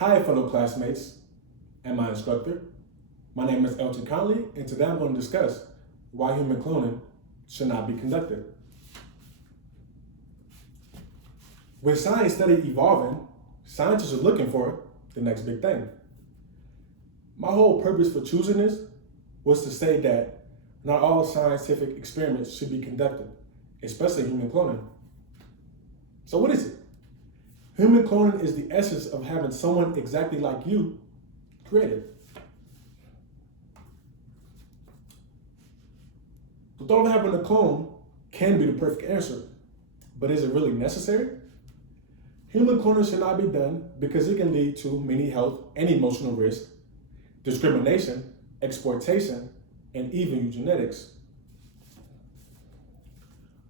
Hi fellow classmates and my instructor. My name is Elton Conley, and today I'm going to discuss why human cloning should not be conducted. With science steadily evolving, scientists are looking for the next big thing. My whole purpose for choosing this was to say that not all scientific experiments should be conducted, especially human cloning. So what is it? Human cloning is the essence of having someone exactly like you created. The thought of having a clone can be the perfect answer, but is it really necessary? Human cloning should not be done because it can lead to many health and emotional risks, discrimination, exploitation, and even eugenics.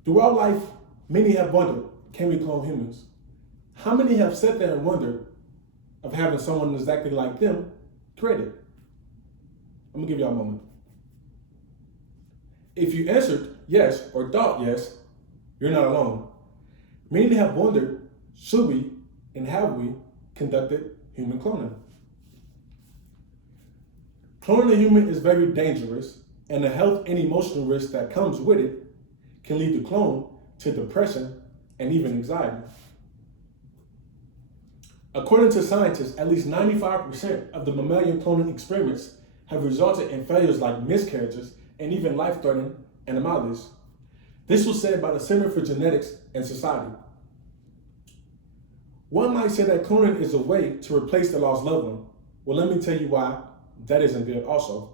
Throughout life, many have wondered, can we clone humans? How many have sat there and wondered of having someone exactly like them created? I'm gonna give y'all a moment. If you answered yes or thought yes, you're not alone. Many have wondered, should we and have we conducted human cloning? Cloning a human is very dangerous, and the health and emotional risk that comes with it can lead the clone to depression and even anxiety. According to scientists, at least 95% of the mammalian cloning experiments have resulted in failures like miscarriages and even life-threatening anomalies. This was said by the Center for Genetics and Society. One might say that cloning is a way to replace the lost loved one. Well, let me tell you why that isn't good also.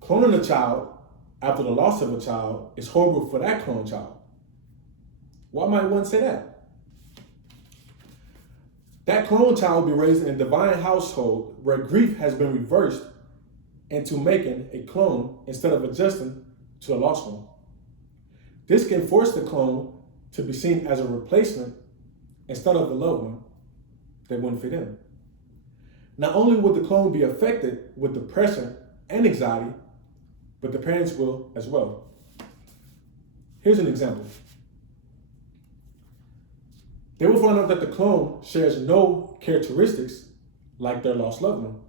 Cloning a child after the loss of a child is horrible for that cloned child. Why might one say that? That clone child will be raised in a divine household where grief has been reversed into making a clone instead of adjusting to a lost one. This can force the clone to be seen as a replacement instead of the loved one that wouldn't fit in. Not only would the clone be affected with depression and anxiety, but the parents will as well. Here's an example. They will find out that the clone shares no characteristics like their lost loved one.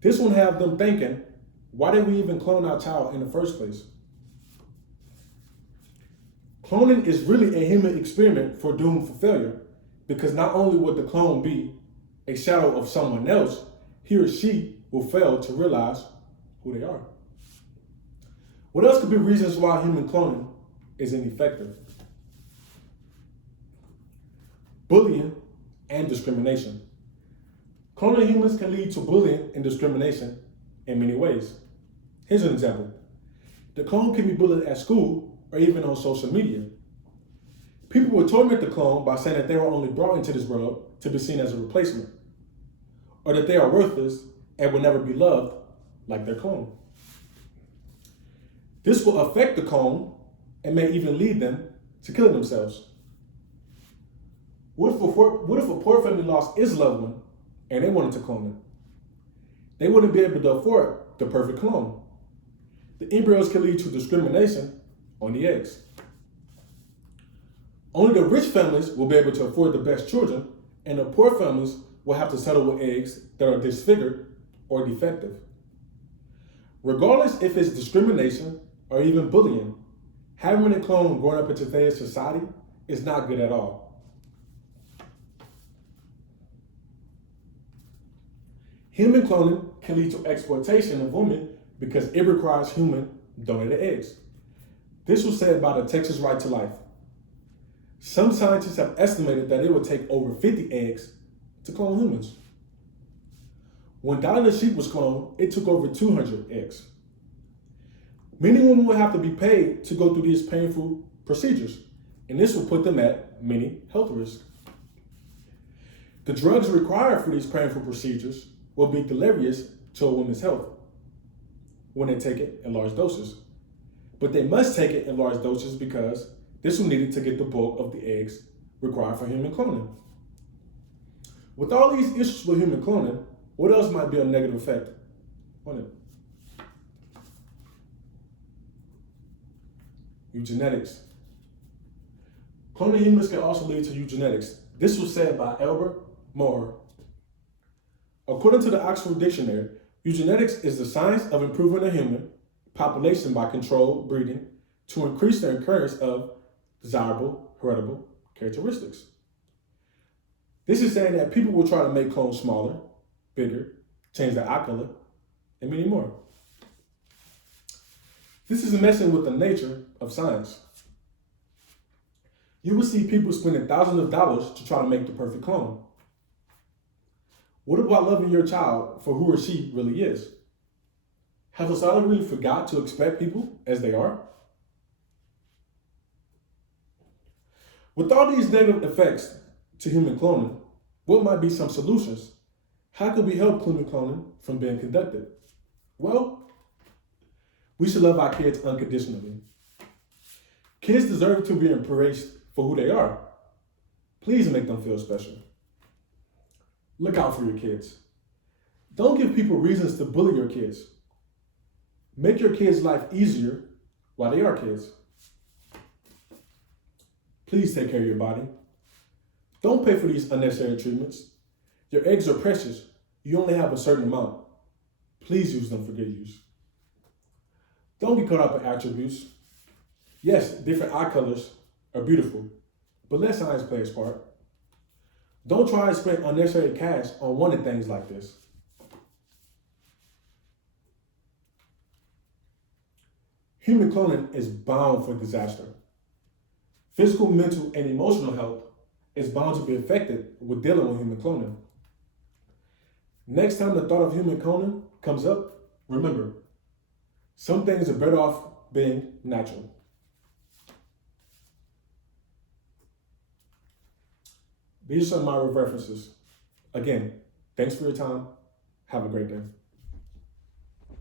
This will have them thinking, why did we even clone our child in the first place? Cloning is really a human experiment doomed for failure, because not only would the clone be a shadow of someone else, he or she will fail to realize who they are. What else could be reasons why human cloning is ineffective? Bullying and discrimination. Cloning humans can lead to bullying and discrimination in many ways. Here's an example. The clone can be bullied at school or even on social media. People will torment the clone by saying that they were only brought into this world to be seen as a replacement, or that they are worthless and will never be loved like their clone. This will affect the clone and may even lead them to killing themselves. What if a poor family lost its loved one and they wanted to clone it? They wouldn't be able to afford the perfect clone. The embryos can lead to discrimination on the eggs. Only the rich families will be able to afford the best children, and the poor families will have to settle with eggs that are disfigured or defective. Regardless if it's discrimination or even bullying, having a clone growing up in today's society is not good at all. Human cloning can lead to exploitation of women because it requires human donated eggs. This was said by the Texas Right to Life. Some scientists have estimated that it would take over 50 eggs to clone humans. When Dolly the sheep was cloned, it took over 200 eggs. Many women will have to be paid to go through these painful procedures, and this will put them at many health risks. The drugs required for these painful procedures will be deleterious to a woman's health when they take it in large doses. But they must take it in large doses because this will need it to get the bulk of the eggs required for human cloning. With all these issues with human cloning, what else might be a negative effect on it? Eugenics. Cloning humans can also lead to eugenics. This was said by Albert Moore. According to the Oxford Dictionary, eugenics is the science of improving a human population by controlled breeding to increase the occurrence of desirable, heritable characteristics. This is saying that people will try to make clones smaller, bigger, change their eye color, and many more. This is messing with the nature of science. You will see people spending thousands of dollars to try to make the perfect clone. What about loving your child for who or she really is? Has society really forgot to expect people as they are? With all these negative effects to human cloning, what might be some solutions? How could we help human cloning from being conducted? Well, we should love our kids unconditionally. Kids deserve to be embraced for who they are. Please make them feel special. Look out for your kids. Don't give people reasons to bully your kids. Make your kids' life easier while they are kids. Please take care of your body. Don't pay for these unnecessary treatments. Your eggs are precious. You only have a certain amount. Please use them for good use. Don't get caught up in attributes. Yes, different eye colors are beautiful, but let science play its part. Don't try to spend unnecessary cash on wanting things like this. Human cloning is bound for disaster. Physical, mental, and emotional health is bound to be affected with dealing with human cloning. Next time the thought of human cloning comes up, remember, some things are better off being natural. These are some of my references. Again, thanks for your time. Have a great day.